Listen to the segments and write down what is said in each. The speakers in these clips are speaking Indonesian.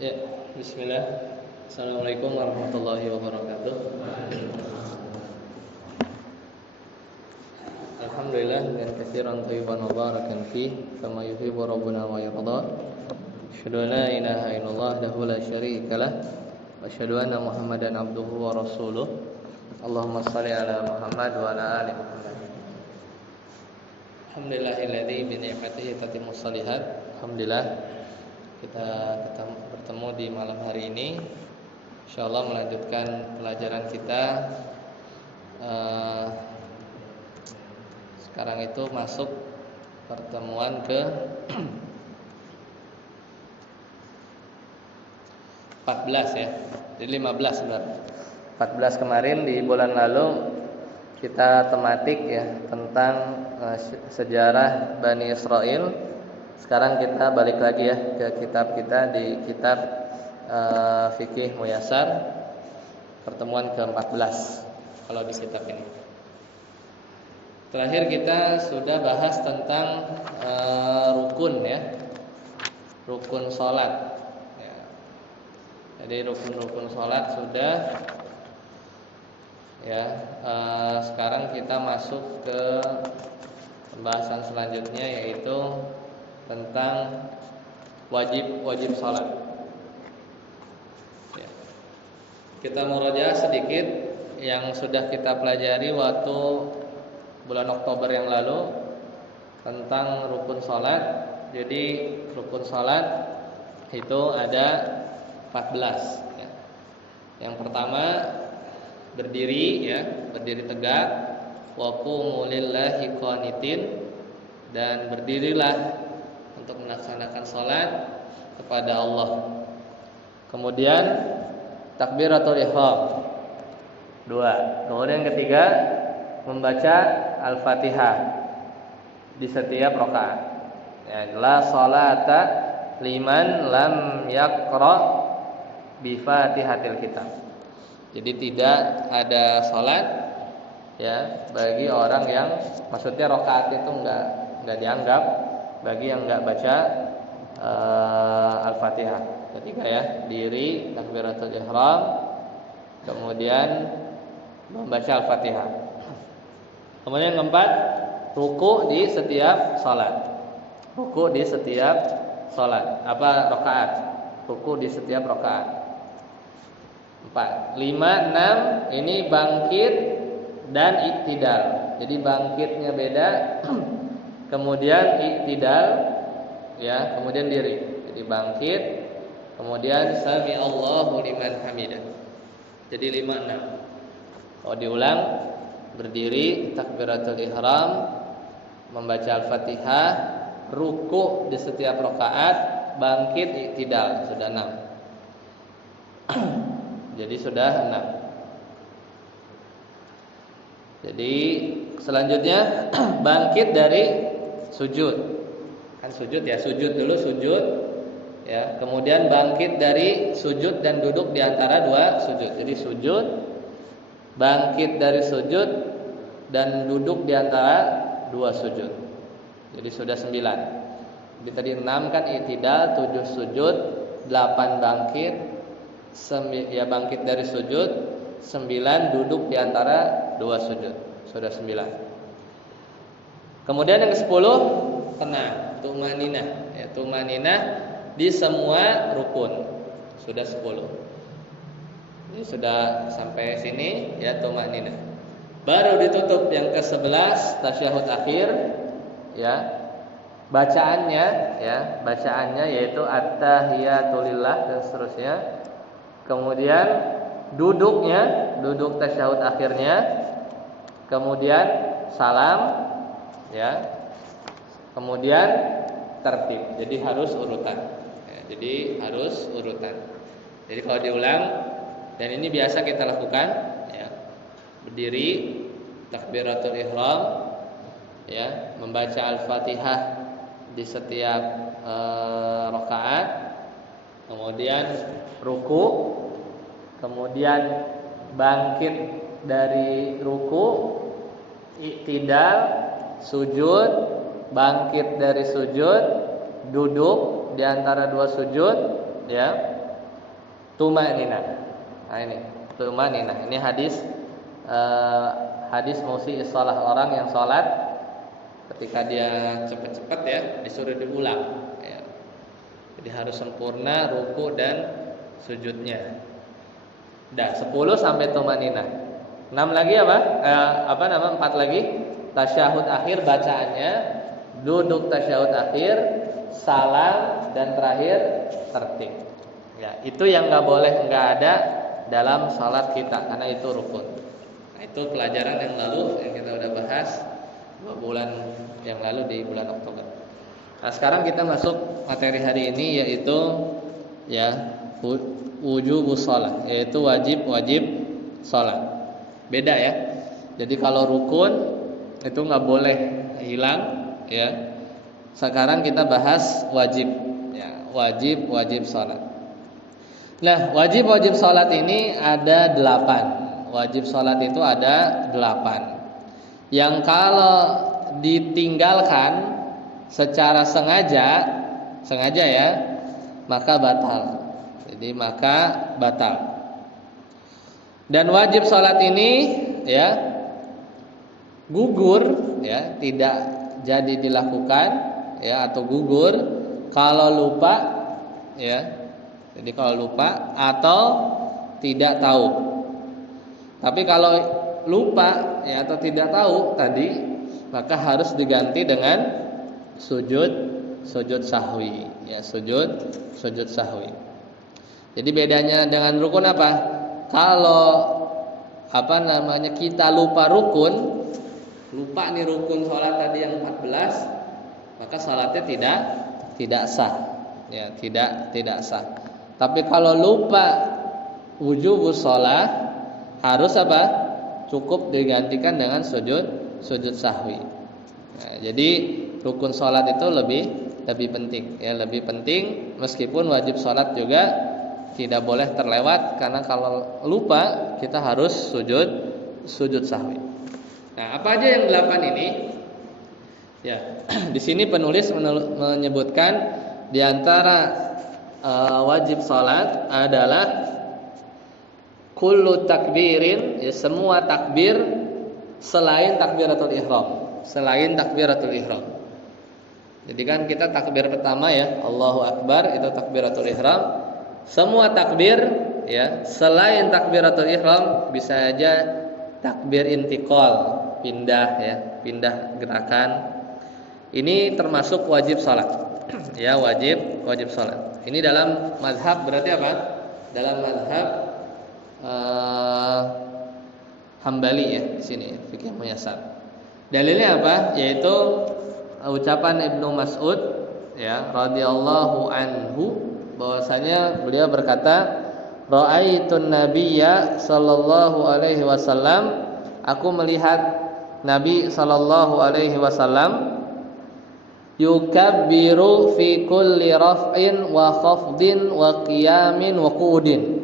Ya, bismillah. Assalamualaikum warahmatullahi wabarakatuh. Alhamdulillah dan katsiran thayyiban mubarakan fi kama yuhibbu rabbuna wa yarda. Asyhadu an la ilaha illallah wahdahu la syarika lah wa asyhadu anna Muhammadan abduhu wa rasuluh. Allahumma shalli ala Muhammad wa ala ali Muhammad. Alhamdulillahilladzi bi ni'matihi tatimmus shalihat. Alhamdulillah kita bertemu di malam hari ini. Insyaallah melanjutkan pelajaran kita. Sekarang itu masuk pertemuan ke 14 ya. Jadi 15 sebenarnya. 14 kemarin di bulan lalu kita tematik ya tentang sejarah Bani Israel. Sekarang kita balik lagi ya ke kitab kita di kitab Fikih Muyassar pertemuan ke-14 kalau di kitab ini. Terakhir kita sudah bahas tentang rukun ya, rukun sholat. Ya. Jadi rukun-rukun sholat sudah. Ya, sekarang kita masuk ke pembahasan selanjutnya yaitu tentang wajib sholat. Ya. Kita murojaah sedikit yang sudah kita pelajari waktu bulan Oktober yang lalu tentang rukun sholat. Jadi rukun sholat itu ada 14 ya. Yang pertama berdiri ya, berdiri tegak, wa qumu lillahi qanitin, dan berdirilah untuk melaksanakan sholat kepada Allah. Kemudian takbiratul ihram 2. Kemudian ketiga membaca Al-Fatihah di setiap rakaat. Ya, la sholata liman lam yaqra bi Fatihatil Kitab. Jadi tidak ada sholat ya bagi orang yang maksudnya rakaat itu enggak dianggap bagi yang enggak baca Al-Fatihah. Ketiga ya, diri, takbiratul ihram, kemudian membaca Al-Fatihah. Kemudian yang keempat, ruku di setiap salat. Ruku di setiap salat. Apa rakaat? Ruku di setiap rakaat. 4, 5, 6 ini bangkit dan iktidal. Jadi bangkitnya beda. Kemudian iktidal ya, kemudian diri. Jadi bangkit, kemudian sami Allahu liman hamidah. Jadi 5, 6. Kalau diulang, berdiri, takbiratul ihram, membaca Al-Fatihah, ruku di setiap rakaat, bangkit iktidal, sudah 6. Jadi sudah 6. Jadi selanjutnya bangkit dari sujud. Kan sujud ya, sujud dulu sujud ya, kemudian bangkit dari sujud dan duduk di antara dua sujud. Jadi sujud, bangkit dari sujud dan duduk di antara dua sujud. Jadi sudah 9. Jadi tadi 6 kan i'tidal, 7 sujud, 8 bangkit, ya bangkit dari sujud, 9 duduk di antara dua sujud. Sudah 9. Kemudian yang ke-10 tenang, tumaninah. Ya, tumaninah di semua rukun. Sudah 10. Ini sudah sampai sini ya tumaninah. Baru ditutup yang ke-11 tasyahud akhir ya. Bacaannya yaitu at-tahiyatulillah dan seterusnya. Kemudian duduk tasyahud akhirnya. Kemudian salam ya. Kemudian tertib. Jadi harus urutan. Ya, jadi harus urutan. Jadi kalau diulang, dan ini biasa kita lakukan ya. Berdiri, takbiratul ihram ya, membaca Al-Fatihah di setiap rakaat, kemudian ruku, kemudian bangkit dari ruku, iktidal, sujud, bangkit dari sujud, duduk di antara dua sujud ya. tumanina. Nah ini tumanina. Ini hadis musi salah, orang yang sholat ketika dia cepat-cepat ya disuruh diulang ya. Jadi harus sempurna ruku dan sujudnya. Dah 10 sampai tumanina. 6 lagi apa? 4 lagi tasyahud akhir bacaannya, duduk tasyahud akhir, salam, dan terakhir tertib. Ya, itu yang nggak ada dalam salat kita karena itu rukun. Nah, itu pelajaran yang lalu yang kita udah bahas 2 bulan yang lalu di bulan Oktober. Nah, sekarang kita masuk materi hari ini yaitu ya wujubus shalah, yaitu wajib salat. Beda ya. Jadi kalau rukun itu nggak boleh hilang ya. Sekarang kita bahas wajib ya, wajib salat. Nah, wajib salat ini ada 8. Wajib salat itu ada 8. Yang kalau ditinggalkan secara sengaja ya, maka batal. Jadi maka batal. Dan wajib salat ini ya gugur ya, tidak jadi dilakukan ya, atau gugur kalau lupa ya. Jadi kalau lupa atau tidak tahu. Tapi kalau lupa ya atau tidak tahu tadi, maka harus diganti dengan sujud sahwi ya, sujud sahwi. Jadi bedanya dengan rukun apa? Kalau kita lupa rukun, lupa nih rukun sholat tadi yang 14, maka sholatnya tidak sah ya, tidak sah. Tapi kalau lupa wujubus sholat, harus apa? Cukup digantikan dengan sujud sahwi. Nah, jadi rukun sholat itu lebih penting ya, lebih penting, meskipun wajib sholat juga tidak boleh terlewat, karena kalau lupa kita harus sujud sahwi. Nah, apa aja yang 8 ini? Ya, di sini penulis menyebutkan di antara wajib salat adalah kullu takbirin, ya, semua takbir selain takbiratul ihram. Selain takbiratul ihram. Jadi kan kita takbir pertama ya, Allahu Akbar, itu takbiratul ihram. Semua takbir ya selain takbiratul ihram, bisa aja takbir intiqal, pindah gerakan. Ini termasuk wajib salat. Ya, wajib salat. Ini dalam mazhab berarti apa? Dalam mazhab Hambali ya, di sini fikih muyassar. Dalilnya apa? Yaitu ucapan Ibnu Mas'ud ya radhiyallahu anhu, bahwasanya beliau berkata, ra'aitun nabiyya sallallahu alaihi wasallam, aku melihat Nabi sallallahu alaihi wasallam yukabbiru fi kulli raf'in wa khafdin wa qiyamin wa qu'udin.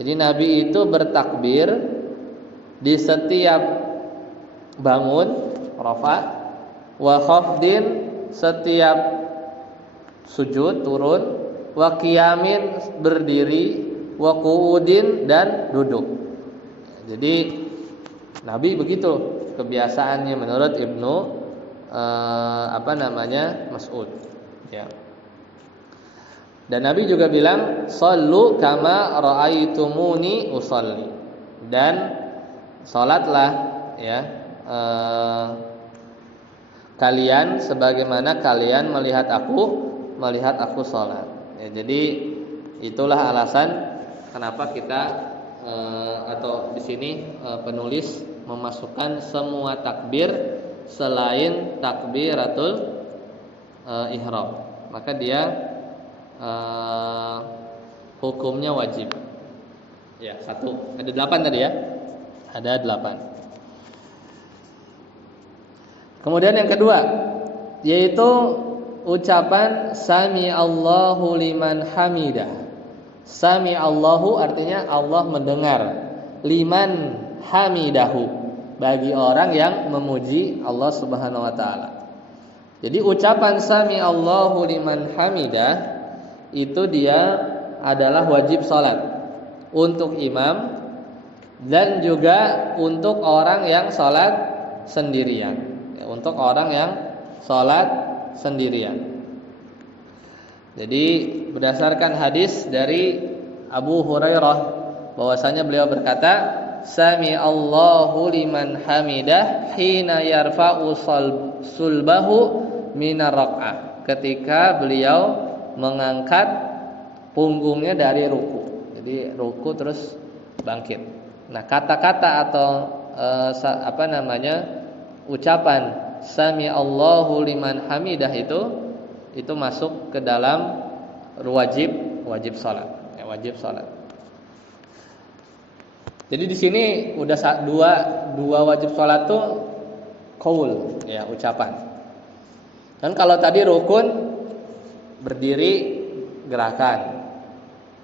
Jadi Nabi itu bertakbir di setiap bangun, rafa, wa khafdin setiap sujud turun, wa qiyamin berdiri, wa qu'udin dan duduk. Jadi Nabi begitu kebiasaannya menurut Ibnu Mas'ud ya. Dan Nabi juga bilang, "Shallu kama ra'aitumuni usalli." Dan salatlah ya kalian sebagaimana kalian melihat aku salat. Ya, jadi itulah alasan kenapa kita atau di sini penulis memasukkan semua takbir selain takbiratul ihram, maka dia hukumnya wajib. Ya, 1. Ada 8 tadi ya. Ada 8. Kemudian yang kedua yaitu ucapan sami Allahu liman hamidah. Sami Allahu artinya Allah mendengar, liman hamidahu, bagi orang yang memuji Allah Subhanahu wa taala. Jadi ucapan sami Allahu liman hamidah itu dia adalah wajib salat. untuk imam dan juga untuk orang yang sholat sendirian. Ya, untuk orang yang sholat sendirian. Jadi berdasarkan hadis dari Abu Hurairah bahwasanya beliau berkata, Sami Allahu liman hamidah hina yarfa'u sulbahu minar rak'ah. Ketika beliau mengangkat punggungnya dari ruku. Jadi ruku terus bangkit. Nah, kata-kata atau ucapan Sami Allahu liman hamidah itu masuk ke dalam wajib salat. Ya, wajib salat. Jadi di sini udah dua wajib salat tuh qaul, ya, ucapan. Dan kalau tadi rukun berdiri gerakan.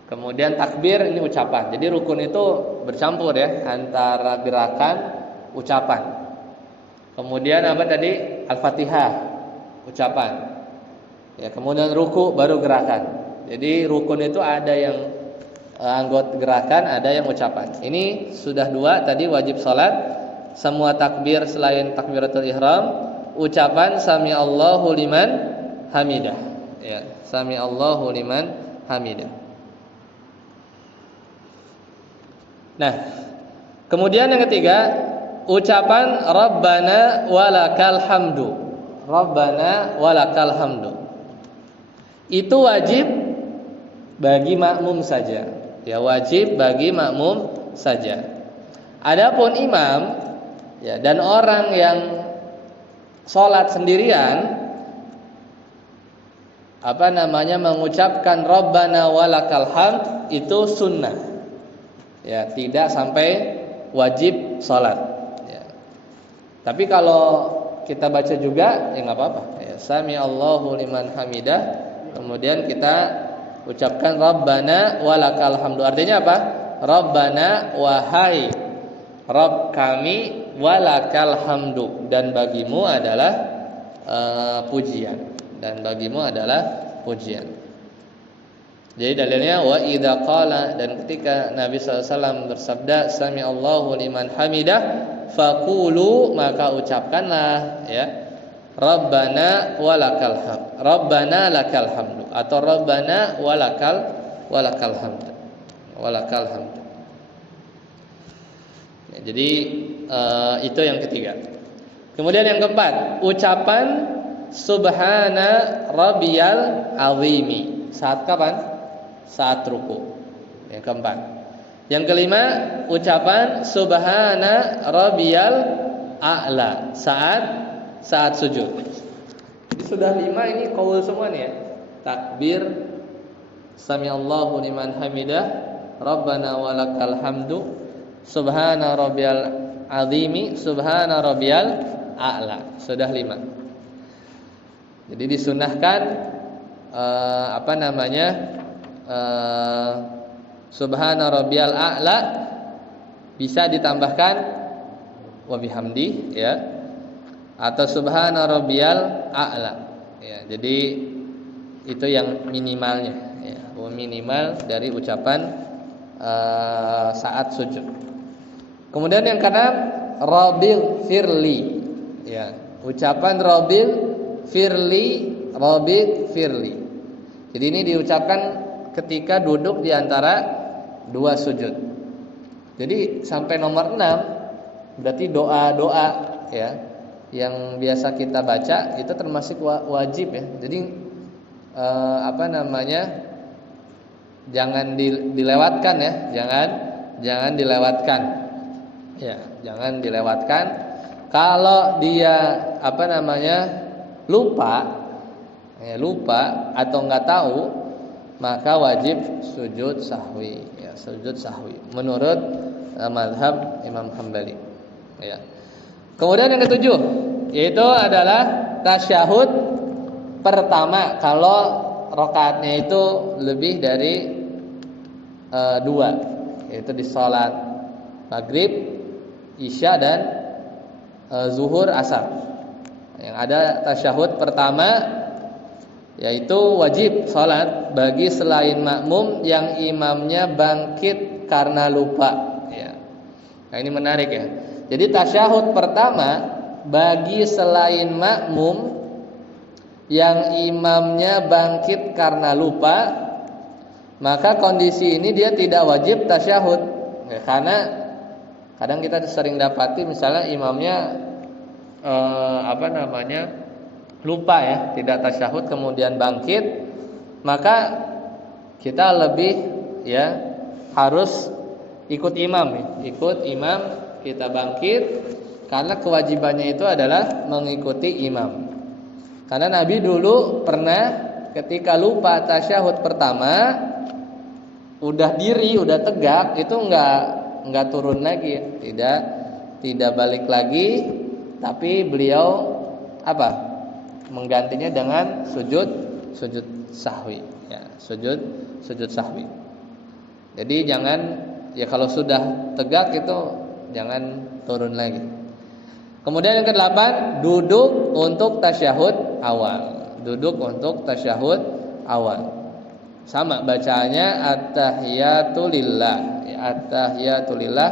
Kemudian takbir ini ucapan. Jadi rukun itu bercampur ya antara gerakan ucapan. Kemudian apa tadi? Al-Fatihah ucapan. Ya, kemudian ruku baru gerakan. Jadi rukun itu ada yang anggota gerakan, ada yang ucapan. Ini sudah dua tadi wajib salat. Semua takbir selain takbiratul ihram, ucapan sami Allahu liman hamidah. Ya, sami Allahu liman hamidah. Nah, kemudian yang ketiga, ucapan Rabbana walakal hamdu. Rabbana walakal hamdu. Itu wajib bagi makmum saja. Ya, wajib bagi makmum saja. Adapun imam, ya, dan orang yang sholat sendirian, mengucapkan Rabbana walakal hamd itu sunnah. Ya, tidak sampai wajib sholat. Ya. Tapi kalau kita baca juga, ya nggak apa-apa. Ya, Sami Allahu liman hamidah. Kemudian kita ucapkan Rabbana walakal hamdu. Artinya apa? Rabbana, wahai Rabb kami, walakal hamdu, dan bagimu adalah pujian. Dan bagimu adalah pujian. Jadi dalilnya wa idza qala, dan ketika Nabi SAW bersabda Sami Allahu liman hamidah, faqulu, maka ucapkanlah, ya, Rabbana walakal hamd, Rabbana lakal hamdu, atau Rabbana walakal hamd, walakal hamd. Ya, jadi itu yang ketiga. Kemudian yang keempat, ucapan Subhana rabbiyal azimi. Saat kapan? Saat ruku. Yang keempat. Yang kelima, ucapan Subhana rabbiyal a'la saat sujud. Jadi sudah 5 ini qaul semua nih ya. Takbir, Sami Allahu liman hamidah, Rabbana walakal hamdu, Subhana rabbiyal azimi, Subhana rabbiyal a'la. Sudah 5. Jadi disunahkan Subhana rabbiyal a'la bisa ditambahkan wa bihamdi, ya, atau Subhana rabbiyal a'la. Ya, jadi itu yang minimalnya, ya, minimal dari ucapan saat sujud. Kemudian yang keenam, Rabbil firli. Ya, ucapan Rabbil firli. Jadi ini diucapkan ketika duduk di antara dua sujud. Jadi sampai nomor 6 berarti doa-doa, ya, yang biasa kita baca itu termasuk wajib, ya. Jadi jangan dilewatkan, ya. Jangan dilewatkan. Ya, jangan dilewatkan. Kalau dia lupa atau nggak tahu, maka wajib sujud sahwi, ya, sujud sahwi menurut mazhab Imam Hambali, ya. Kemudian yang ketujuh yaitu adalah tasyahud pertama kalau rakaatnya itu lebih dari 2, yaitu di salat maghrib, isya, dan zuhur, asar. Yang ada tasyahud pertama, yaitu wajib salat bagi selain makmum yang imamnya bangkit karena lupa, ya. Nah, ini menarik ya. Jadi tasyahud pertama bagi selain makmum yang imamnya bangkit karena lupa, maka kondisi ini dia tidak wajib tasyahud, ya, karena kadang kita sering dapati misalnya imamnya lupa ya, tidak tasyahud kemudian bangkit, maka kita lebih ya harus ikut imam, kita bangkit karena kewajibannya itu adalah mengikuti imam. Karena Nabi dulu pernah ketika lupa tasyahud pertama, udah diri, udah tegak, itu enggak turun lagi, tidak balik lagi, tapi beliau menggantinya dengan sujud sahwi, ya, sujud sahwi. Jadi jangan, ya kalau sudah tegak itu jangan turun lagi. Kemudian yang ke-8, duduk untuk tasyahud awal. Sama bacaannya at-tahiyatu lillah, ya, at-tahiyatu lillah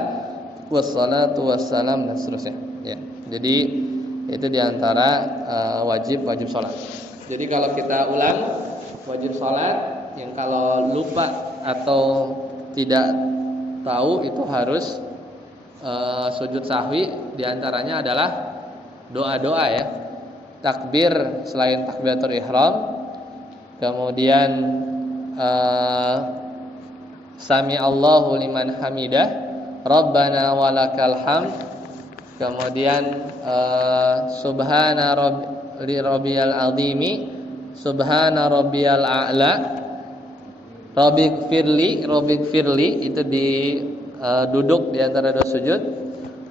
wassalatu wassalam dan seterusnya, ya. Jadi itu diantara wajib sholat. Jadi kalau kita ulang wajib sholat, yang kalau lupa atau tidak tahu itu harus sujud sahwi, diantaranya adalah doa-doa ya, takbir selain takbiratul ihram, kemudian sami Allahu liman hamidah, Rabbana walakal hamd, kemudian subhana rabbiyal azimi, subhana rabbiyal a'la, Rabbighfirli itu di duduk di antara dua sujud.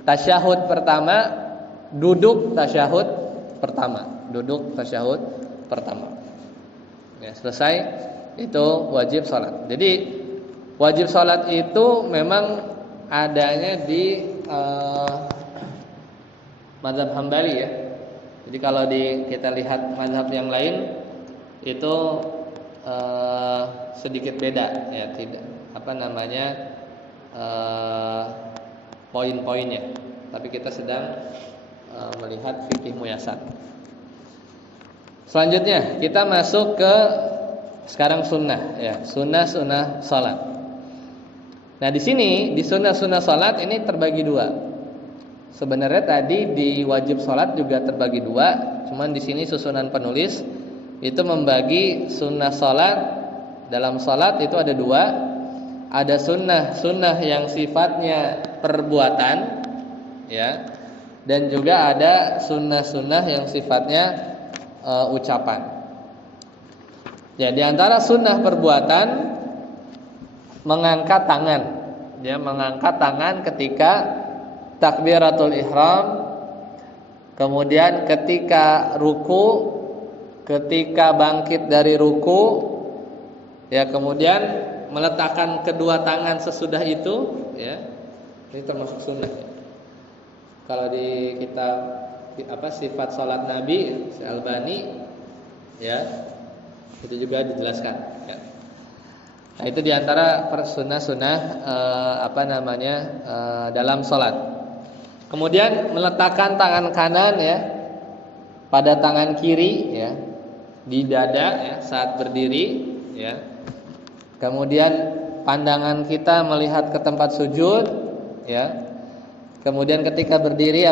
Tasyahud pertama, duduk tasyahud pertama. Ya, selesai, itu wajib sholat. Jadi wajib sholat itu memang adanya di mazhab Hambali ya. Jadi kalau kita lihat mazhab yang lain itu sedikit beda ya, tidak poin-poinnya. Tapi kita sedang melihat fikih muyasar. Selanjutnya kita masuk ke sekarang sunnah ya, sunnah salat. Nah, di sini di sunnah salat ini terbagi dua. Sebenarnya tadi di wajib salat juga terbagi dua, cuman di sini susunan penulis itu membagi sunnah salat. Dalam salat itu ada dua. Ada sunnah yang sifatnya perbuatan ya, dan juga ada sunnah yang sifatnya ucapan. Ya, di antara sunnah perbuatan mengangkat tangan. Dia mengangkat tangan ketika takbiratul ihram, kemudian ketika ruku, ketika bangkit dari ruku, ya, kemudian meletakkan kedua tangan sesudah itu, ya, ini termasuk sunnah. Ya. Kalau di kitab sifat salat Nabi Al-Albani, ya, itu juga dijelaskan. Ya. Nah, itu diantara sunnah dalam salat. Kemudian meletakkan tangan kanan ya pada tangan kiri ya di dada ya saat berdiri ya. Kemudian pandangan kita melihat ke tempat sujud ya. Kemudian ketika berdiri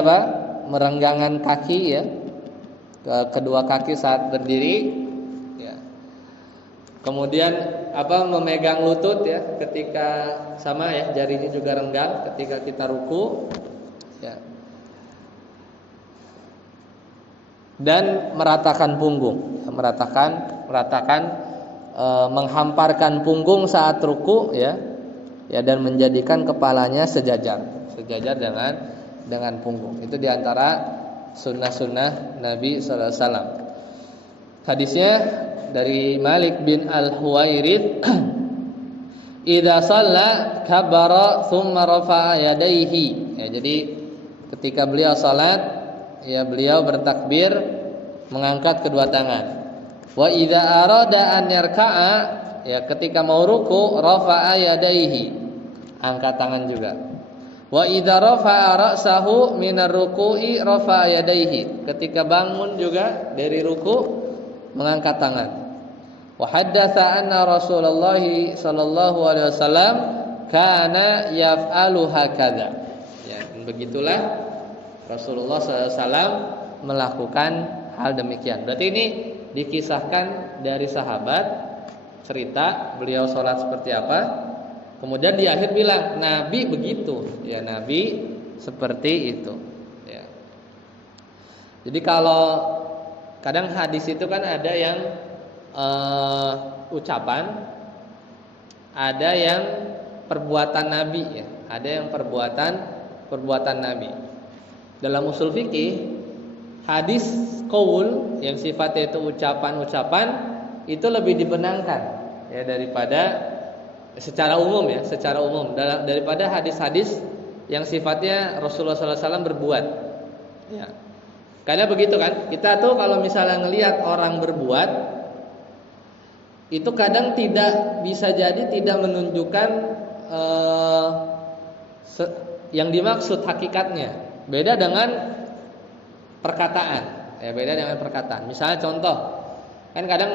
merenggangkan kaki ya. Kedua kaki saat berdiri ya. Kemudian memegang lutut ya ketika sama ya, jarinya juga renggang ketika kita ruku ya. Dan meratakan punggung, menghamparkan punggung saat ruku ya, dan menjadikan kepalanya sejajar dengan punggung. Itu diantara sunnah Nabi sallallahu alaihi wasallam. Hadisnya dari Malik bin Al-Huwairith, idza shalla kabbara tsumma rafa'a yadayhi. Ya, jadi ketika beliau salat ya beliau bertakbir mengangkat kedua tangan. Wa idza arada an yarka'a, ya ketika mau ruku rafa'a yadayhi. angkat tangan juga. Wa idza rafa'a ra'sahu minar ruku'i rafa'a yadayhi. Ketika bangun juga dari ruku mengangkat tangan. Wa haddatsa anna Rasulullah sallallahu alaihi wasallam kana yaf'alu hakadha. Ya, begitulah Rasulullah sallallahu alaihi wasallam melakukan hal demikian. Berarti ini dikisahkan dari sahabat, cerita beliau sholat seperti apa. Kemudian di akhir bilang Nabi begitu, ya Nabi seperti itu. Ya. Jadi kalau kadang hadis itu kan ada yang ucapan, ada yang perbuatan Nabi, ya. Ada yang perbuatan Nabi. Dalam usul fikih, hadis qaul yang sifatnya itu ucapan-ucapan itu lebih dibenangkan ya daripada secara umum daripada hadis-hadis yang sifatnya Rasulullah SAW berbuat. Ya. Karena begitu kan, kita tuh kalau misalnya ngelihat orang berbuat, itu kadang tidak bisa jadi tidak menunjukkan yang dimaksud hakikatnya. Beda dengan perkataan. Ya, beda dengan perkataan. Misalnya contoh, kan kadang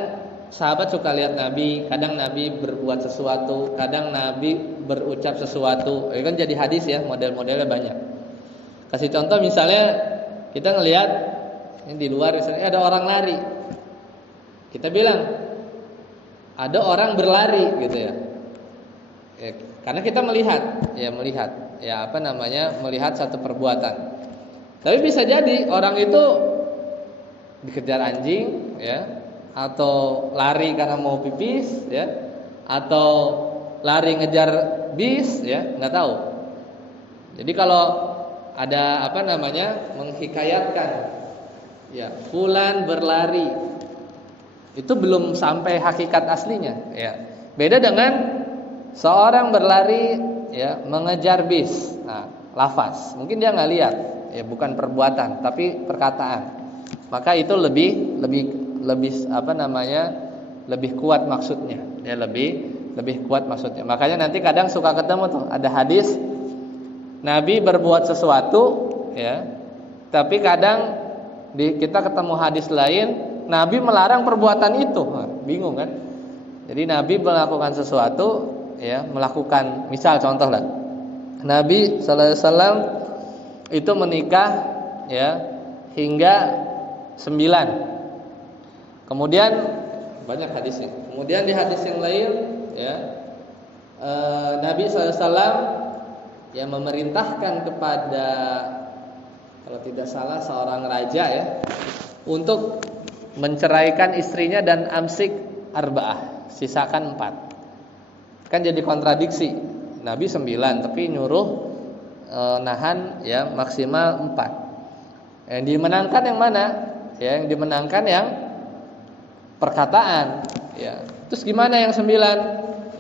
sahabat suka lihat Nabi, kadang Nabi berbuat sesuatu, kadang Nabi berucap sesuatu. Itu kan jadi hadis ya, model-modelnya banyak. Kasih contoh misalnya kita ngelihat ini di luar misalnya ada orang lari. Kita bilang ada orang berlari gitu ya. Ya karena kita melihat melihat satu perbuatan. Tapi bisa jadi orang itu dikejar anjing ya, atau lari karena mau pipis ya, atau lari ngejar bis ya, nggak tahu. Jadi kalau ada menghikayatkan ya fulan berlari, itu belum sampai hakikat aslinya ya. Beda dengan seorang berlari ya mengejar bis. Nah, lafaz mungkin dia nggak lihat ya, bukan perbuatan tapi perkataan. Maka itu lebih kuat maksudnya. Ya lebih kuat maksudnya. Makanya nanti kadang suka ketemu tuh ada hadis Nabi berbuat sesuatu ya. Tapi kadang kita ketemu hadis lain Nabi melarang perbuatan itu. Nah, bingung kan? Jadi Nabi melakukan sesuatu ya, melakukan misal contoh lah. Nabi sallallahu alaihi wasallam itu menikah ya hingga 9. Kemudian banyak hadisnya. Kemudian di hadis yang lain ya Nabi SAW ya memerintahkan kepada kalau tidak salah seorang raja ya untuk menceraikan istrinya dan amsik arba'ah, sisakan 4. Kan jadi kontradiksi. Nabi 9 tapi nyuruh nahan ya maksimal 4. Yang dimenangkan yang mana? Ya, yang dimenangkan yang perkataan ya. Terus gimana yang 9?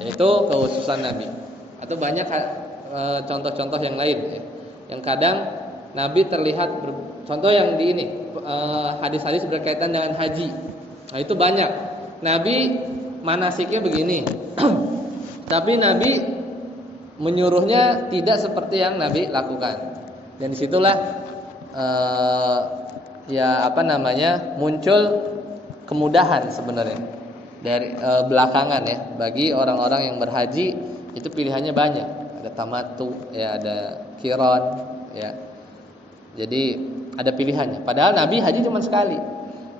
Yaitu kekhususan Nabi. Atau banyak contoh-contoh yang lain ya. Yang kadang Nabi terlihat contoh yang di ini hadis-hadis berkaitan dengan haji. Nah, itu banyak. Nabi manasiknya begini. Tapi Nabi menyuruhnya tidak seperti yang Nabi lakukan. Dan disitulah muncul kemudahan sebenarnya dari belakangan ya bagi orang-orang yang berhaji itu pilihannya banyak, ada tamattu ya, ada qiran ya, jadi ada pilihannya. Padahal Nabi haji cuma sekali,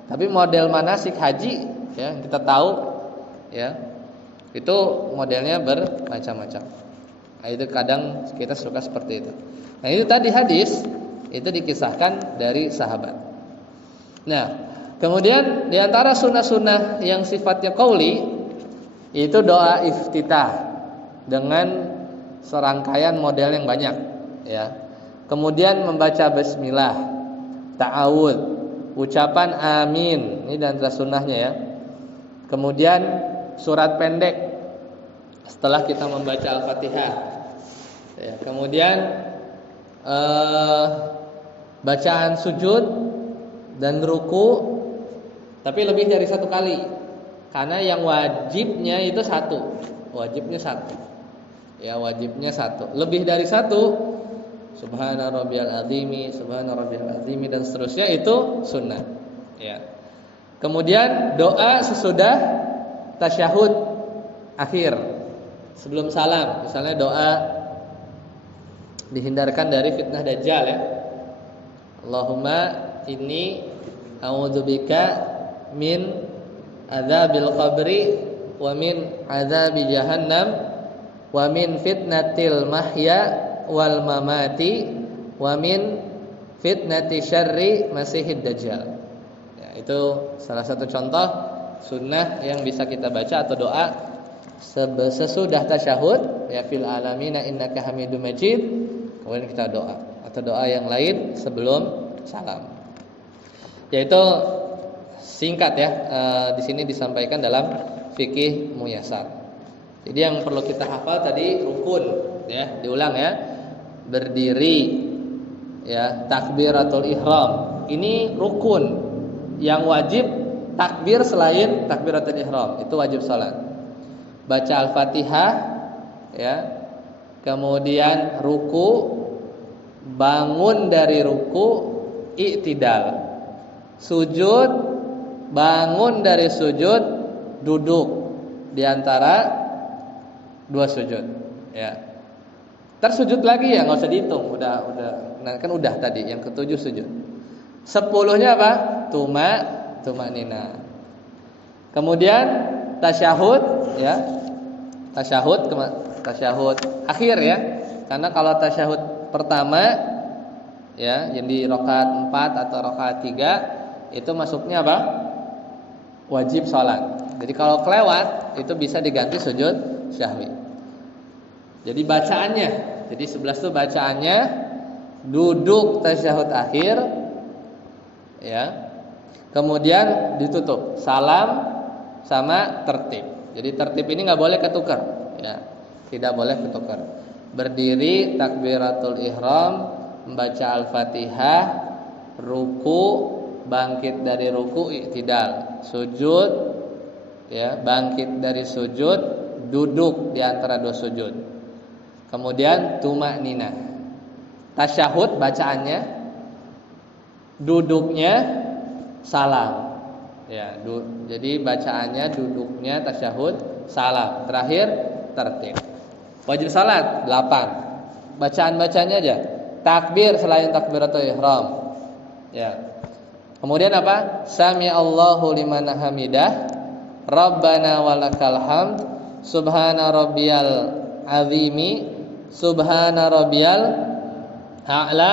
tapi model manasik haji ya kita tahu ya itu modelnya bermacam-macam. Nah, itu kadang kita suka seperti itu. Nah, itu tadi hadis itu dikisahkan dari sahabat. Nah, kemudian di antara sunnah-sunnah yang sifatnya qauli itu doa iftitah dengan serangkaian model yang banyak ya. Kemudian membaca bismillah, ta'awud, ucapan amin, ini di antara sunnahnya ya. Kemudian surat pendek setelah kita membaca Al-Fatihah ya. Kemudian bacaan sujud dan ruku tapi lebih dari 1 kali. Karena yang wajibnya itu 1. Wajibnya 1. Ya, wajibnya satu. Lebih dari satu, subhana rabbiyal azimi, subhana rabbiyal azimi dan seterusnya itu sunnah. Ya. Kemudian doa sesudah tasyahud akhir sebelum salam, misalnya doa dihindarkan dari fitnah dajjal ya. Allahumma inni a'udzubika min adzabil qabri wa min adzabi jahannam wa min fitnatil mahya wal mamati wa min fitnati syarri masihid dajjal. Ya, itu salah satu contoh sunnah yang bisa kita baca atau doa sesudah tasyahud ya, fil alamina innaka hamidum majid. Kemudian kita doa atau doa yang lain sebelum salam. Yaitu singkat ya, di sini disampaikan dalam fikih muyasar. Jadi yang perlu kita hafal tadi rukun ya, diulang ya. Berdiri ya, takbiratul ihram. Ini rukun yang wajib takbir selain takbiratul ihram, itu wajib salat. Baca Al-Fatihah ya. Kemudian ruku, bangun dari ruku, i'tidal. Sujud, bangun dari sujud, duduk di antara dua sujud ya. Tersujud lagi ya, nggak usah dihitung, udah nah kan udah tadi yang ketujuh sujud. 10-nya apa? Tuma nina. Kemudian tasyahud ya. Tasyahud akhir ya. Karena kalau tasyahud pertama ya, yang di rakaat 4 atau rakaat 3 itu masuknya apa? Wajib salat. Jadi kalau kelewat itu bisa diganti sujud syahwi. Jadi bacaannya, jadi 11 itu bacaannya, duduk tasyahud akhir ya. Kemudian ditutup salam sama tertib. Jadi tertib ini nggak boleh ketukar ya. Tidak boleh ketukar. Berdiri takbiratul ihram, membaca Al-Fatihah, ruku, bangkit dari ruku, i'tidal, sujud ya, bangkit dari sujud, duduk di antara dua sujud. Kemudian tuma nina. Tasyahud bacaannya, duduknya salam. Ya, jadi bacaannya, duduknya tasyahud, salam. Terakhir tertib. Wajib salat 8. Bacaan-bacanya aja. Takbir selain takbiratul ihram. Ya. Kemudian apa? Sami Allahu liman hamidah. Rabbana walakal hamd. Subhana rabbiyal azimi. Subhana rabbiyal a'la.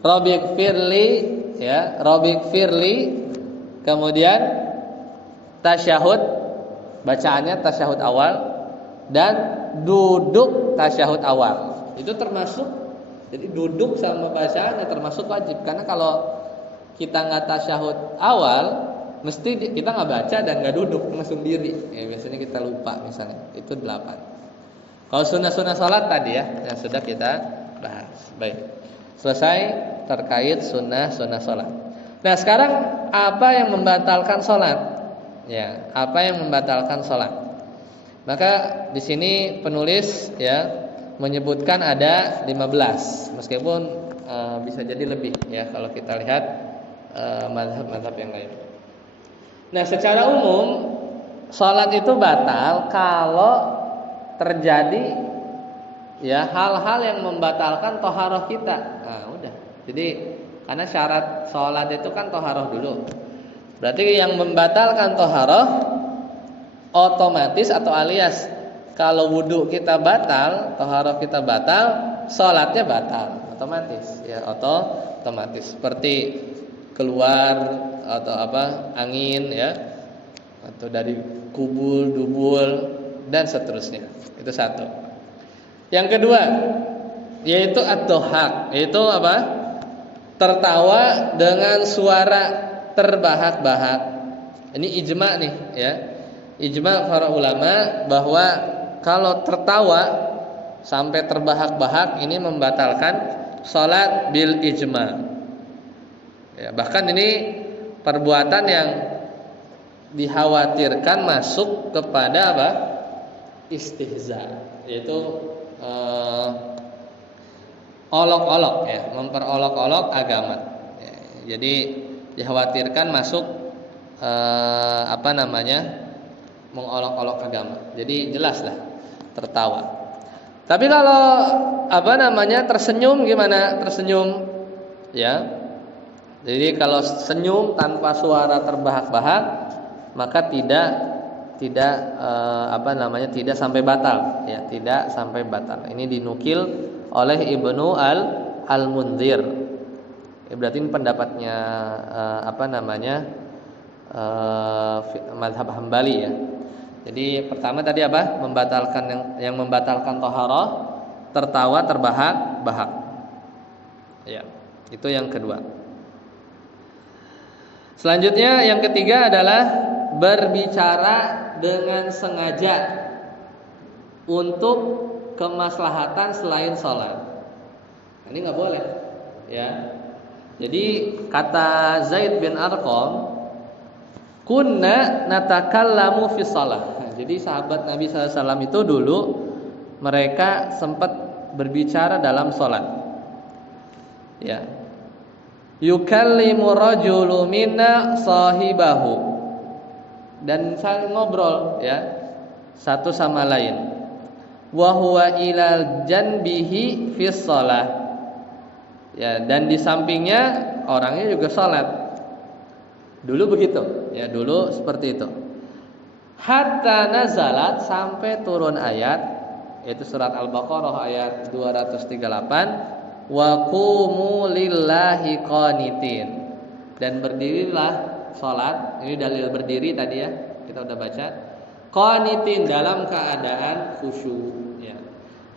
Rabbighfirli ya, Rabbighfirli. Kemudian tasyahud, bacaannya tasyahud awal dan duduk tasyahud awal. Itu termasuk, jadi duduk sama bacaannya termasuk wajib. Karena kalau kita nggak tasyahud awal, mesti kita nggak baca dan nggak duduk, langsung diri. Ya, biasanya kita lupa misalnya. Itu 8. Kalau sunnah-sunnah salat tadi ya, yang sudah kita bahas. Baik, selesai terkait sunnah-sunnah salat. Nah sekarang apa yang membatalkan sholat? Ya, apa yang membatalkan sholat? Maka di sini penulis ya menyebutkan ada 15, meskipun bisa jadi lebih ya kalau kita lihat mazhab-mazhab yang lain. Nah secara umum sholat itu batal kalau terjadi ya hal-hal yang membatalkan toharoh kita. Nah udah, jadi karena syarat sholat itu kan toharoh dulu. Berarti yang membatalkan toharoh otomatis atau alias kalau wudhu kita batal, toharoh kita batal, sholatnya batal otomatis ya, otomatis. Seperti keluar atau apa angin ya, atau dari kubul, dubul dan seterusnya. Itu satu. Yang kedua yaitu ad-dhahak, yaitu apa? Tertawa dengan suara terbahak-bahak. Ini ijma nih ya. Ijma para ulama bahwa kalau tertawa sampai terbahak-bahak ini membatalkan salat bil ijma. Ya, bahkan ini perbuatan yang dikhawatirkan masuk kepada apa? istihza, yaitu olok-olok ya, memperolok-olok agama. Ya, jadi dikhawatirkan masuk mengolok-olok agama. Jadi jelaslah tertawa. Tapi kalau tersenyum gimana? Tersenyum ya. Jadi kalau senyum tanpa suara terbahak-bahak maka tidak sampai batal ya, tidak sampai batal. Ini dinukil oleh Ibnu Al-Munzir. Berarti ini pendapatnya mazhab Hambali ya. Jadi pertama tadi apa? Membatalkan yang membatalkan taharah, tertawa terbahak-bahak. Ya, itu yang kedua. Selanjutnya yang ketiga adalah berbicara dengan sengaja untuk kemaslahatan selain sholat. Ini nggak boleh, ya. Jadi kata Zaid bin Arqam, kunna natakallamu fi shalah. Jadi sahabat Nabi SAW itu dulu mereka sempat berbicara dalam sholat. Ya. Yukallimu rajulu minna sahibahu, dan saling ngobrol ya satu sama lain. Wa huwa ilal janbihi fi shalah. Ya, dan di sampingnya orangnya juga sholat. Dulu begitu, ya dulu seperti itu. Hatta nazalat, sampai turun ayat, yaitu surat Al-Baqarah ayat 238. Wa qumu lillahi qanitin, dan berdirilah salat. Ini dalil berdiri tadi ya, kita udah baca. Qanitin, dalam keadaan khusyuk ya.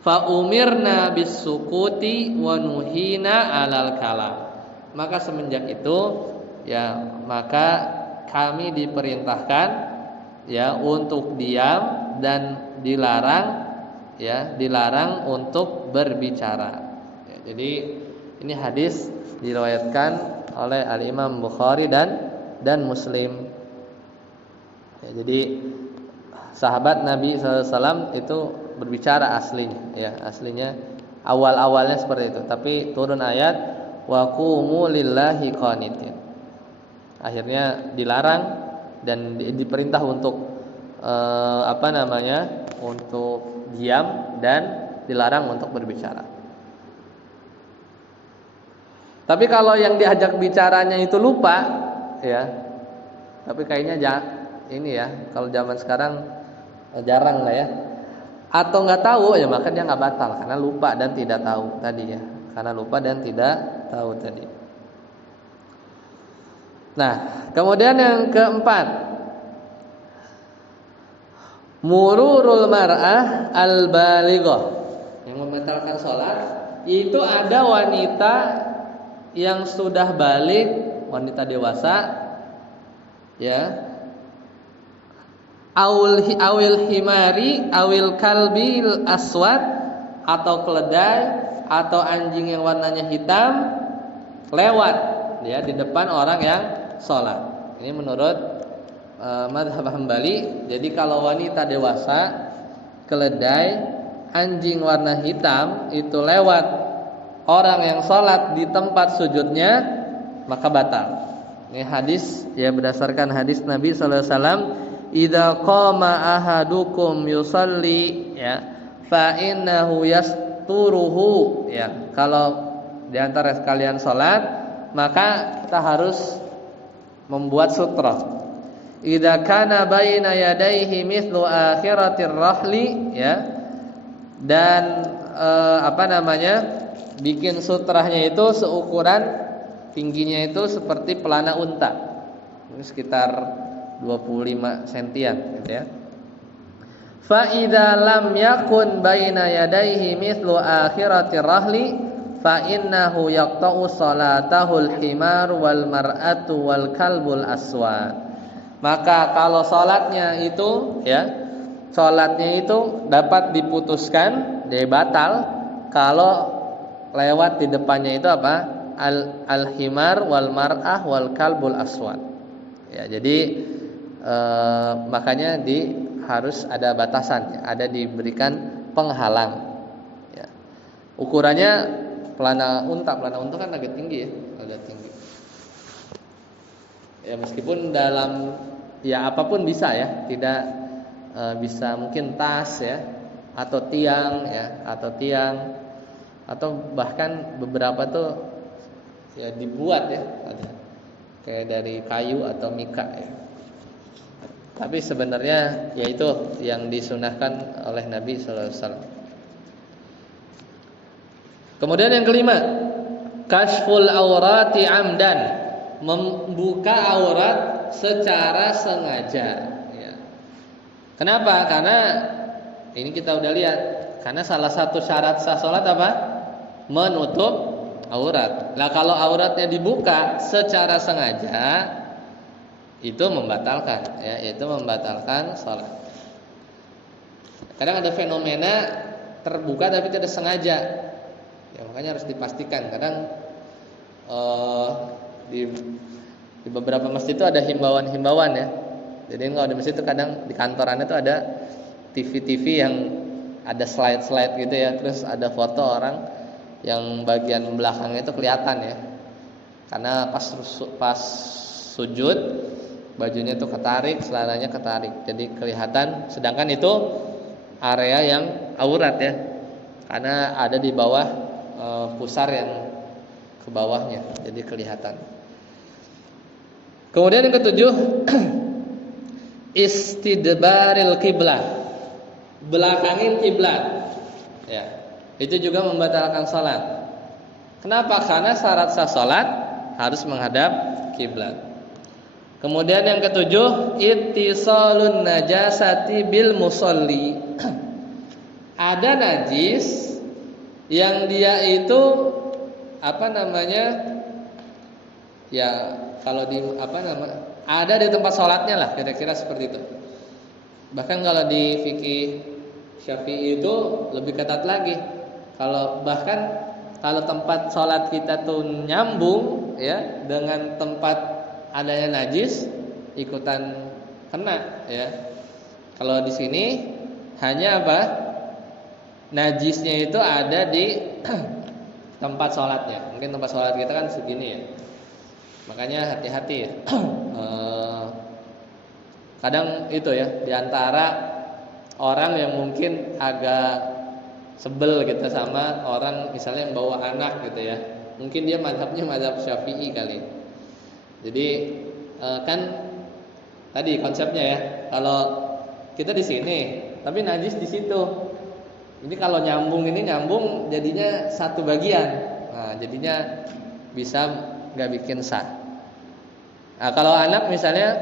Fa umirna bisukuti wa nuhina 'alal kalam. Maka semenjak itu ya, maka kami diperintahkan ya untuk diam dan dilarang untuk berbicara. Jadi ini hadis diriwayatkan oleh Al-Imam Bukhari dan Muslim. Ya, jadi sahabat Nabi SAW itu berbicara aslinya, ya aslinya awal-awalnya seperti itu. Tapi turun ayat wa qumu lillahi qanitin. Akhirnya dilarang dan diperintah untuk untuk diam dan dilarang untuk berbicara. Tapi kalau yang diajak bicaranya itu lupa, ya. Tapi kayaknya ini ya, kalau zaman sekarang jarang lah ya. Atau nggak tahu ya, maka dia nggak batal karena lupa dan tidak tahu tadi ya. Karena lupa dan tidak tahu tadi. Nah, kemudian yang keempat, mururul mar'ah al-balighah, yang membatalkan sholat itu ada wanita yang sudah balik, wanita dewasa ya, awil himari awil kalbil aswad, atau keledai atau anjing yang warnanya hitam lewat ya di depan orang yang sholat. Ini menurut mazhab Hambali. Jadi kalau wanita dewasa, keledai, anjing warna hitam itu lewat orang yang sholat di tempat sujudnya, maka batal. Ini hadis ya, berdasarkan hadis Nabi sallallahu alaihi wasallam, idza qama ahadukum yusalli ya fa innahu yasturuhu ya. Kalau di antara sekalian sholat, maka kita harus membuat sutra. Idza kana baina yadayhi mithlu akhiratir rahli ya. Dan bikin sutrahnya itu seukuran, tingginya itu seperti pelana unta. Ini sekitar 25 sentian gitu ya. Fa idza lam yakun baina yadayhi mithlu akhiratir rahli fa innahu yaqta'u salatahul himar wal mar'atu wal kalbul aswad. Maka kalau salatnya itu dapat diputuskan, dia batal kalau lewat di depannya itu apa? Al-himar wal mar'ah wal kalbul aswad. Ya, jadi makanya harus ada batasan, ada diberikan penghalang. Ya. Ukurannya pelana unta kan agak tinggi ya, agak tinggi. Ya meskipun dalam ya apapun bisa ya, tidak bisa mungkin tas ya, atau tiang ya, atau bahkan beberapa tuh ya dibuat ya, ada kayak dari kayu atau mika ya. Tapi sebenarnya ya itu yang disunahkan oleh Nabi sallallahu alaihi wasallam. Kemudian yang kelima, kashful aurati amdan, membuka aurat secara sengaja ya. Kenapa? Karena ini kita udah lihat, karena salah satu syarat sah salat apa? Menutup aurat. Nah, kalau auratnya dibuka secara sengaja itu membatalkan ya, itu membatalkan salat. Kadang ada fenomena terbuka tapi tidak sengaja. Ya, makanya harus dipastikan. Kadang di beberapa masjid itu ada himbauan-himbauan ya. Jadi kalau di masjid itu kadang di kantorannya itu ada TV-TV yang ada slide-slide gitu ya. Terus ada foto orang yang bagian belakangnya itu kelihatan ya. Karena pas sujud bajunya itu ketarik, celananya ketarik. Jadi kelihatan, sedangkan itu area yang aurat ya. Karena ada di bawah pusar yang ke bawahnya, jadi kelihatan. Kemudian yang ketujuh, istidbaril kiblat, belakangin kiblat. Ya, itu juga membatalkan salat. Kenapa? Karena syarat sah salat harus menghadap kiblat. Kemudian yang ketujuh, ittisalun najasati bil musalli. Ada najis yang dia itu ya kalau di ada di tempat sholatnya lah, kira-kira seperti itu. Bahkan kalau di fikih Syafi'i itu lebih ketat lagi. Kalau tempat sholat kita tuh nyambung ya dengan tempat adanya najis, ikutan kena ya. Kalau di sini hanya najisnya itu ada di tempat sholatnya. Mungkin tempat sholat kita kan segini ya. Makanya hati-hati ya. Kadang itu ya, diantara orang yang mungkin agak sebel gitu sama orang misalnya yang bawa anak gitu ya. Mungkin dia mazhabnya mazhab Syafi'i kali. Jadi kan tadi konsepnya ya, kalau kita di sini tapi najis di situ. Ini kalau nyambung jadinya satu bagian. Nah, jadinya bisa nggak bikin sah. Nah, kalau anak misalnya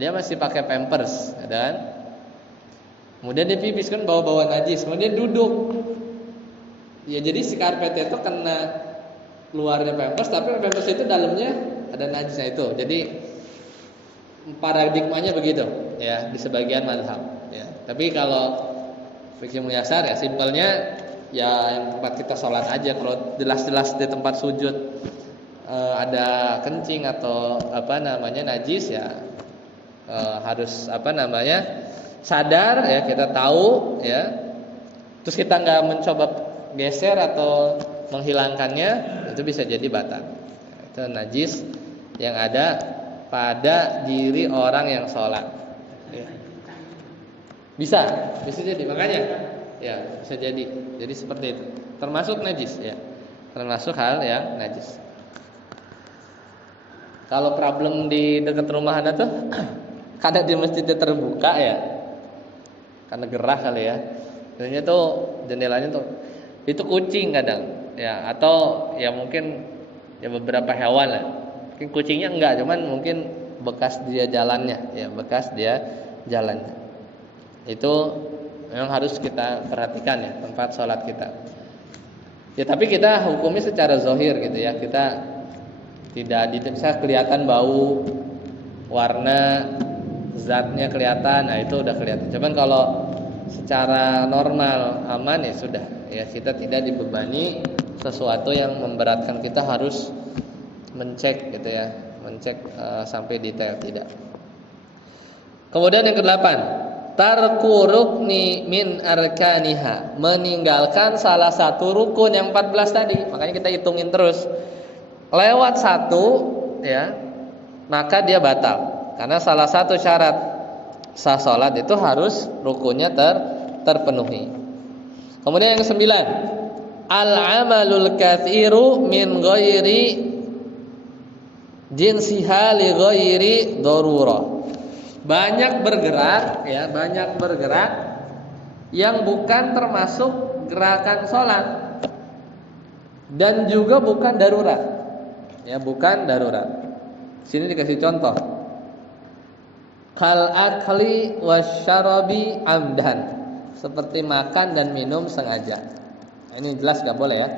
dia masih pakai pampers, ada kan? Kemudian dia pipis kan bawa-bawa najis, kemudian duduk. Ya jadi si karpet itu kena luarnya pampers, tapi pampers itu dalamnya ada najisnya itu. Jadi paradigmanya begitu ya di sebagian mazhab ya. Tapi kalau fikih muyasar ya simpelnya ya yang tempat kita sholat aja. Kalau jelas-jelas di tempat sujud ada kencing atau najis ya harus sadar ya, kita tahu ya. Terus kita nggak mencoba geser atau menghilangkannya, itu bisa jadi batal. Itu najis yang ada pada diri orang yang sholat ya. Bisa jadi, makanya ya bisa jadi seperti itu, termasuk najis ya, termasuk hal yang najis. Kalau problem di dekat rumah Anda tuh kadang di masjidnya terbuka ya, karena gerah kali ya, biasanya tuh jendelanya tuh itu kucing kadang ya, atau ya mungkin ya beberapa hewan lah. Mungkin kucingnya enggak, cuman mungkin bekas dia jalannya ya, itu memang harus kita perhatikan ya, tempat sholat kita ya. Tapi kita hukumnya secara zahir gitu ya, kita tidak bisa kelihatan bau, warna, zatnya kelihatan, nah itu udah kelihatan. Cuman kalau secara normal aman ya sudah ya, kita tidak dibebani sesuatu yang memberatkan kita harus mencek gitu ya, sampai detail, tidak. Kemudian yang ke-8, tarku rukni min arkaniha, meninggalkan salah satu rukun yang 14 tadi. Makanya kita hitungin terus. Lewat satu ya, maka dia batal. Karena salah satu syarat sah salat itu harus rukunnya terpenuhi. Kemudian yang 9, al-amalul katsiru min ghairi jinsiha li ghairi darurah. Banyak bergerak ya, banyak bergerak yang bukan termasuk gerakan sholat dan juga bukan darurat. Ya, bukan darurat. Sini dikasih contoh. Kal akli wasyarabi amdan, seperti makan dan minum sengaja. Nah, ini jelas gak boleh ya,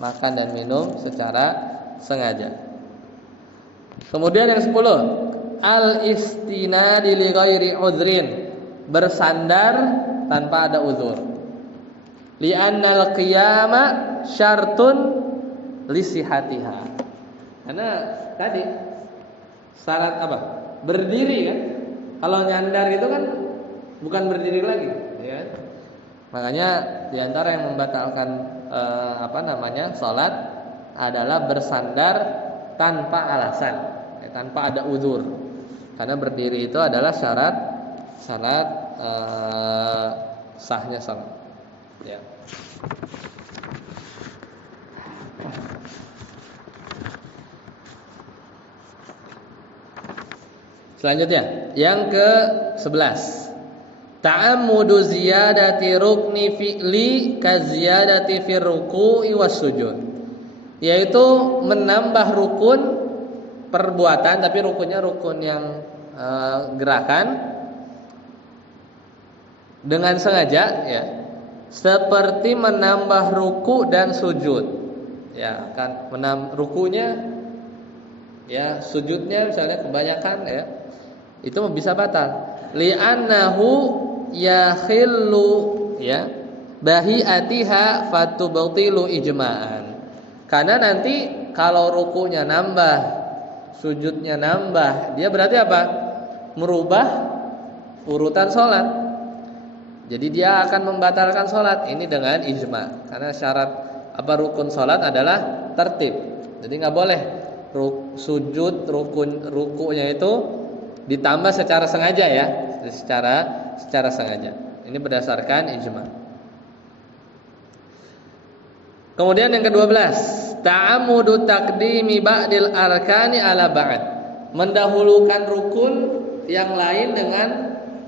makan dan minum secara sengaja. Kemudian yang 10, al-istinadi li ghairi udhrin, bersandar tanpa ada uzur. Li'annal qiyama syartun li sihatiha. Karena tadi syarat apa? Berdiri kan? Kalau nyandar itu kan bukan berdiri lagi, ya. Makanya diantara yang membatalkan salat adalah bersandar tanpa alasan, ya, tanpa ada uzur. Karena berdiri itu adalah syarat sahnya salat. Ya. Selanjutnya, yang ke-11. Ta'ammudu ziyadati rukni fi'li ka ziyadati fi ruku'i was sujud. Yaitu menambah rukun perbuatan, tapi rukunnya rukun yang gerakan dengan sengaja ya. Seperti menambah ruku dan sujud. Ya, kan rukunya ya, sujudnya misalnya kebanyakan ya, itu bisa batal. Li'annahu yakhillu ya bahi'atiha fatubtilu ijma'an. Karena nanti kalau rukunya nambah, sujudnya nambah, dia berarti apa? Merubah urutan sholat. Jadi dia akan membatalkan sholat ini dengan ijma. Karena syarat rukun sholat adalah tertib. Jadi nggak boleh sujud rukunya itu ditambah secara sengaja ya, secara sengaja. Ini berdasarkan ijma. Kemudian yang ke-12, ta'amudu taqdimi ba'dil arkani ala ba'd, mendahulukan rukun yang lain dengan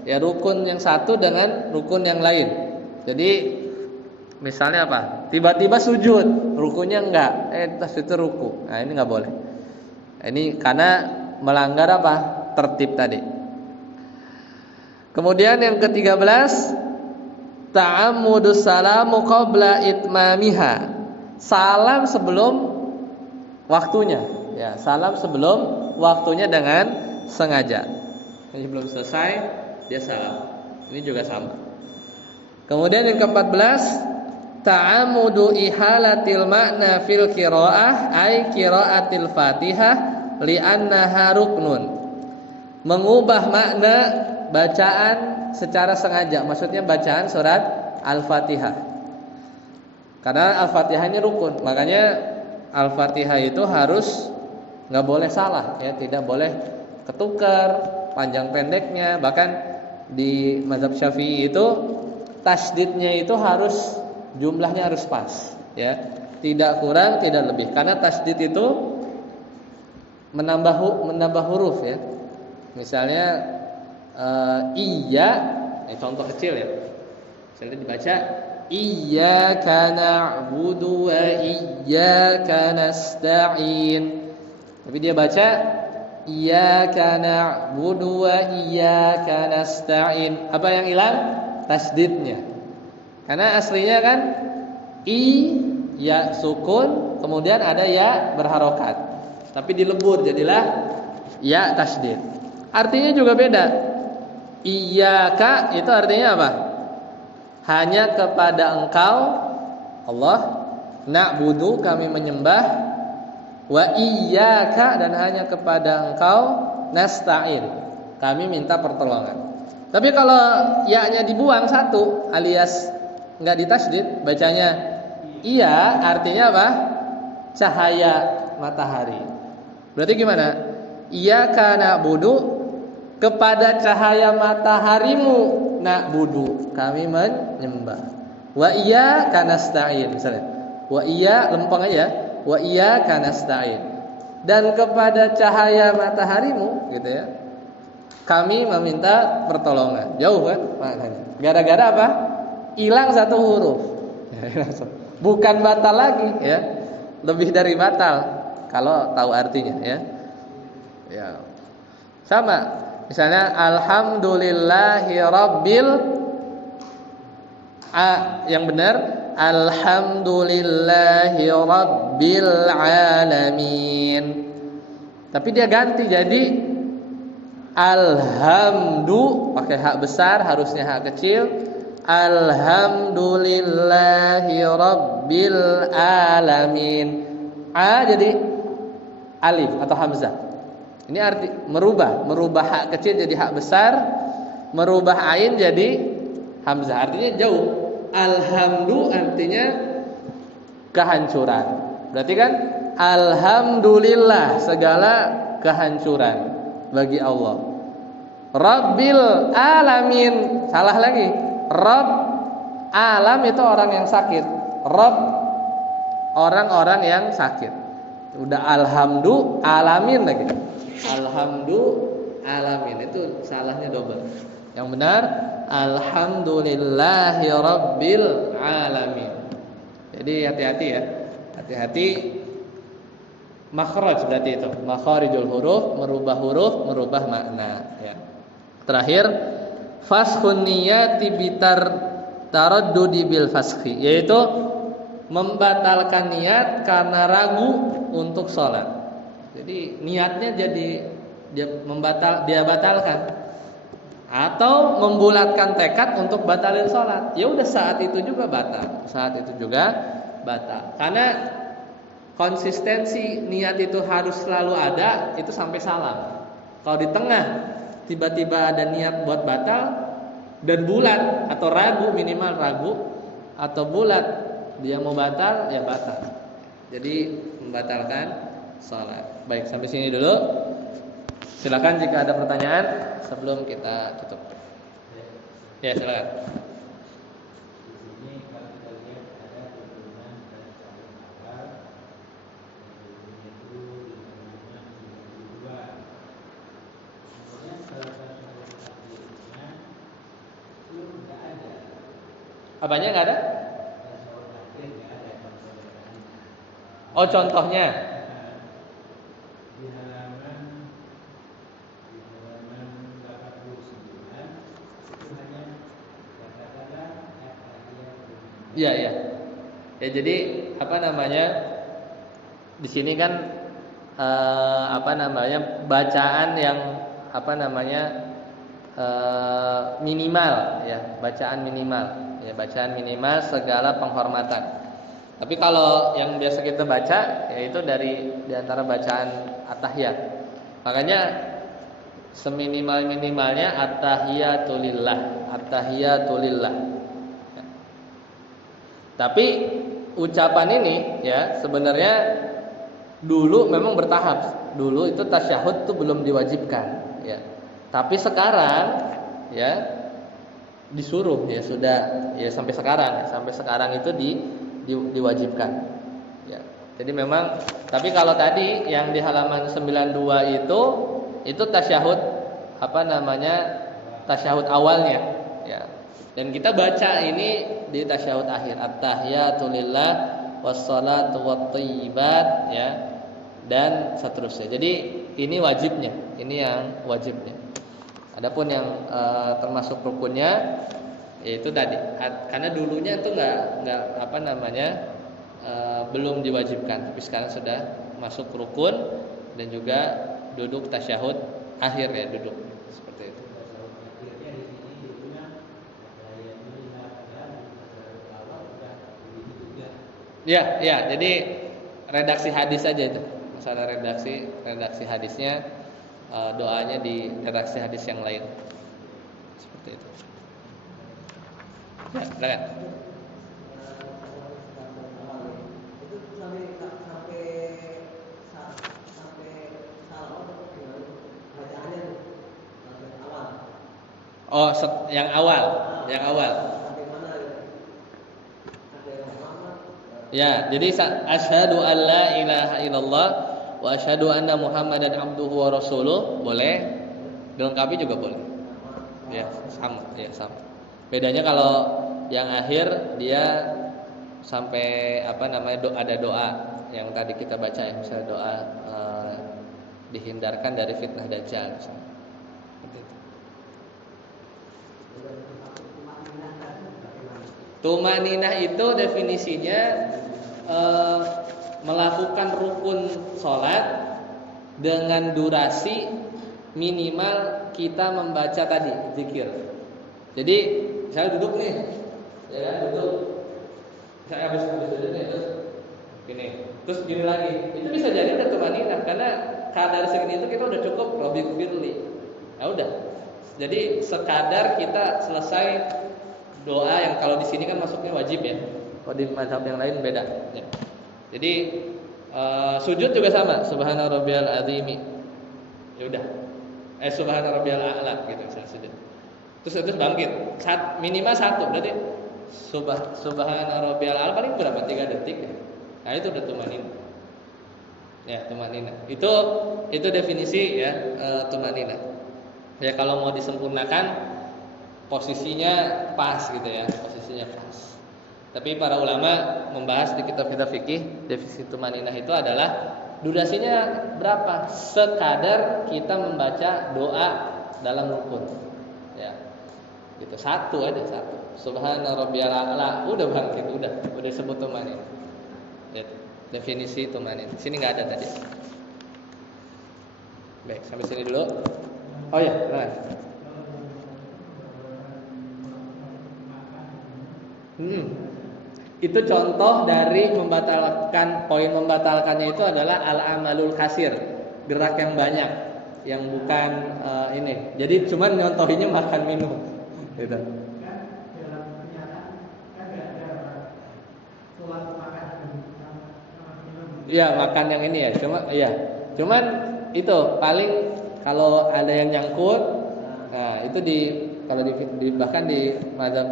ya, rukun yang satu dengan rukun yang lain. Jadi misalnya apa? Tiba-tiba sujud, rukunya enggak, tas itu ruku. Nah, ini enggak boleh. Ini karena melanggar apa? Tertib tadi. Kemudian yang ke-13, ta'ammudus salamu qabla itmamiha. Salam sebelum waktunya. Ya, salam sebelum waktunya dengan sengaja. Ini belum selesai, dia salam. Ini juga sama. Kemudian yang ke-14, ta'amudu ihalatil makna fil qiraah ay qiraatil Fatihah li'annaha ruknun. Mengubah makna bacaan secara sengaja, maksudnya bacaan surat Al-Fatihah. Karena Al-Fatihah ini rukun, makanya Al-Fatihah itu harus enggak boleh salah ya, tidak boleh ketukar panjang pendeknya. Bahkan di mazhab Syafi'i itu tasdidnya itu harus jumlahnya harus pas ya, tidak kurang tidak lebih. Karena tasdid itu menambah huruf ya. Misalnya iya, contoh kecil ya. Misalnya dibaca iyyaka na'budu wa iyyaka nasta'in. Tapi dia baca iyyaka na'budu wa iyyaka nasta'in. Apa yang hilang? Tasdidnya. Karena aslinya kan ya sukun, kemudian ada ya berharokat. Tapi dilebur jadilah ya tasdid. Artinya juga beda. Iyyaka itu artinya apa? Hanya kepada Engkau Allah, na'budu kami menyembah, wa iyyaka dan hanya kepada Engkau nasta'in kami minta pertolongan. Tapi kalau ya-nya dibuang satu alias enggak ditasydid, bacanya iya, artinya apa? Cahaya matahari. Berarti gimana? Iyyaka na'budu, kepada cahaya mataharimu na'budu, kami menyembah. Wa iyyaka nasta'in misalnya. Wa iya lempeng aja. Wa iyyaka nasta'in. Dan kepada cahaya mataharimu gitu ya, kami meminta pertolongan. Jauh kan maknanya. Gara-gara apa? Hilang satu huruf. Bukan batal lagi ya. Lebih dari batal kalau tahu artinya ya. Ya. Sama. Misalnya alhamdulillahi rabbil yang benar alhamdulillahi rabbil alamin. Tapi dia ganti jadi alhamdu, pakai hak besar, harusnya hak kecil. Alhamdulillahi rabbil alamin. A jadi alif atau hamzah. Ini arti merubah hak kecil jadi hak besar, merubah ain jadi hamzah. Artinya jauh. Alhamdu artinya kehancuran. Berarti kan alhamdulillah segala kehancuran bagi Allah. Rabbil alamin, salah lagi. Rabb, alam itu orang yang sakit. Rabb, orang-orang yang sakit. Udah alhamdu alamin lagi. Alhamdu alamin, itu salahnya double. Yang benar alhamdulillahi rabbil alamin. Jadi hati-hati ya. Hati-hati makhraj berarti itu. Makharijul huruf, merubah makna ya. Terakhir faskhun niyati bitar taraddudi bil faskhi, yaitu membatalkan niat karena ragu untuk sholat. Jadi niatnya jadi dia batalkan, atau membulatkan tekad untuk batalin sholat. Ya udah saat itu juga batal. Karena konsistensi niat itu harus selalu ada, itu sampai salam. Kalau di tengah tiba-tiba ada niat buat batal dan bulat atau ragu, minimal ragu atau bulat dia mau batal, ya batal. Jadi membatalkan sholat. Baik, sampai sini dulu. Silakan jika ada pertanyaan sebelum kita tutup. Ya, silakan. Apanya nggak ada? Oh, contohnya. Iya, iya. Ya, jadi apa namanya? Di sini kan bacaan yang minimal ya, bacaan minimal segala penghormatan. Tapi kalau yang biasa kita baca yaitu di antara bacaan at-tahiyat. Makanya seminimal-minimalnya at-tahiyatulillah. Ya. Tapi ucapan ini ya sebenarnya dulu memang bertahap. Dulu itu tasyahud itu belum diwajibkan ya. Tapi sekarang ya disuruh ya, sudah ya sampai sekarang itu diwajibkan ya. Jadi memang, tapi kalau tadi yang di halaman 92 itu tasyahud tasyahud awalnya ya. Dan kita baca ini di tasyahud akhir, at-tahiyatulillah wassalatu wathayyibat ya, dan seterusnya. Jadi ini wajibnya, ini yang wajibnya. Adapun yang termasuk rukunnya yaitu tadi, karena dulunya itu nggak belum diwajibkan, tapi sekarang sudah masuk rukun dan juga duduk tasyahud akhir ya, duduk seperti itu. Ya, ya. Jadi redaksi hadis aja itu. Masalah redaksi hadisnya, doanya di redaksi hadis yang lain. Seperti Seperti itu. Ya, silakan. Oh, yang awal, yang awal. Ya, jadi asyhadu an la ilaha illallah wa asyhadu anna Muhammadan abduhu wa rasuluh boleh, dilengkapi juga boleh. Ya, sama, ya sama. Bedanya kalau yang akhir dia sampai ada doa yang tadi kita baca ya, misalnya doa dihindarkan dari fitnah dajjal misalnya. Seperti itu. Tumaninah itu definisinya melakukan rukun sholat dengan durasi minimal kita membaca tadi zikir. Jadi saya duduk nih, ya kan, duduk. Saya habis duduk nih, terus gini, terus gini lagi. Itu bisa jadi udah tumaninah karena kadar segini itu kita udah cukup Rabbi firli. Ya udah. Jadi sekadar kita selesai doa yang kalau di sini kan masuknya wajib ya. Kalau di mazhab yang lain beda. Ya. Jadi sujud juga sama, subhana rabbiyal azimi. Ya udah. Subhana rabbiyal a'la gitu misalnya sujud. Terus bangkit. Minimal satu berarti subhana rabbiyal a'la paling berapa? 3 detik ya. Nah, itu udah tumaninah. Ya, tumaninah. Itu definisi ya tumaninah. Ya kalau mau disempurnakan posisinya pas gitu ya, posisinya pas. Tapi para ulama membahas di kitab-kitab fikih definisi tumaninah itu adalah durasinya berapa? Sekadar kita membaca doa dalam rukun. Ya. Gitu, satu aja. Subhana rabbiyal a'la, udah bangkit, udah sebut tumaninah. Ya, definisi tumaninah. Sini enggak ada tadi. Baik, sampai sini dulu. Oh ya, silakan. Itu contoh dari poin membatalkannya itu adalah al-amalul kasir, gerak yang banyak, yang bukan ini. Jadi cuman nyontohinnya makan minum, gitu. Iya, makan yang ini ya, cuman itu paling kalau ada yang nyangkut, nah itu bahkan di mazhab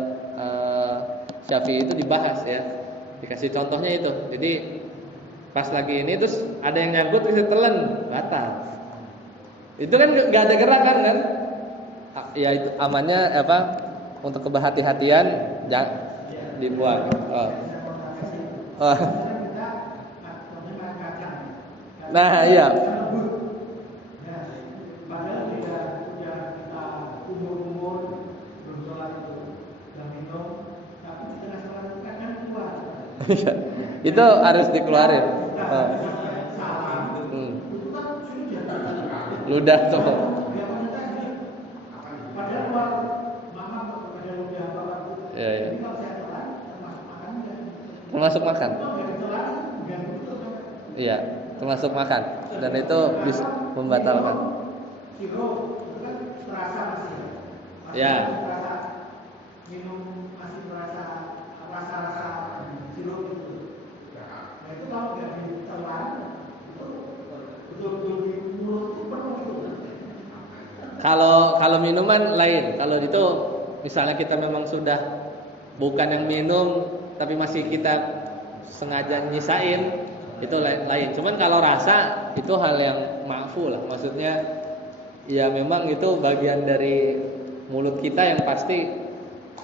Syafi'i itu dibahas ya, dikasih contohnya itu. Jadi pas lagi ini terus ada yang nyangkut terus telan, batal. Itu kan nggak ada gerakan kan? Ya itu amannya untuk kehati-hatian jangan dibuang. Nah iya. Itu harus dikeluarin. Ludah tuh. Ya. Termasuk makan. Iya, termasuk makan. Dan itu bisa membatalkan. Ya. Kalau minuman lain. Kalau itu misalnya kita memang sudah bukan yang minum tapi masih kita sengaja nyisain, itu lain. Cuman kalau rasa itu hal yang ma'fu lah. Maksudnya ya memang itu bagian dari mulut kita yang pasti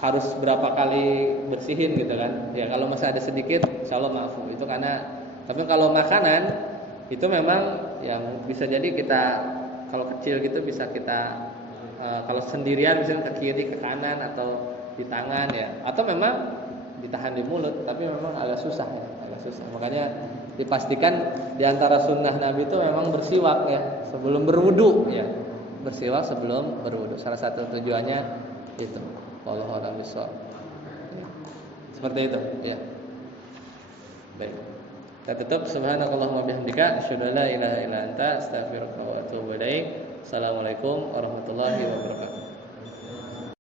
harus berapa kali bersihin gitu kan. Ya kalau masih ada sedikit insyaallah ma'fu. Itu karena, tapi kalau makanan itu memang yang bisa jadi kita kalau kecil gitu bisa kita kalau sendirian misalnya ke kiri ke kanan atau di tangan ya, atau memang ditahan di mulut, tapi memang agak susah ya, agak susah. Makanya dipastikan di antara sunnah Nabi itu memang bersiwak ya sebelum berwudu ya, bersiwak sebelum berwudu. Salah satu tujuannya itu. Wallahu a'lam bishawab. Seperti itu ya. Baik. Kita tutup. Subhanakallahumma bihamdika asyhadu an la ilaha illa anta astaghfiruka wa atubu ilaik. Assalamualaikum warahmatullahi wabarakatuh.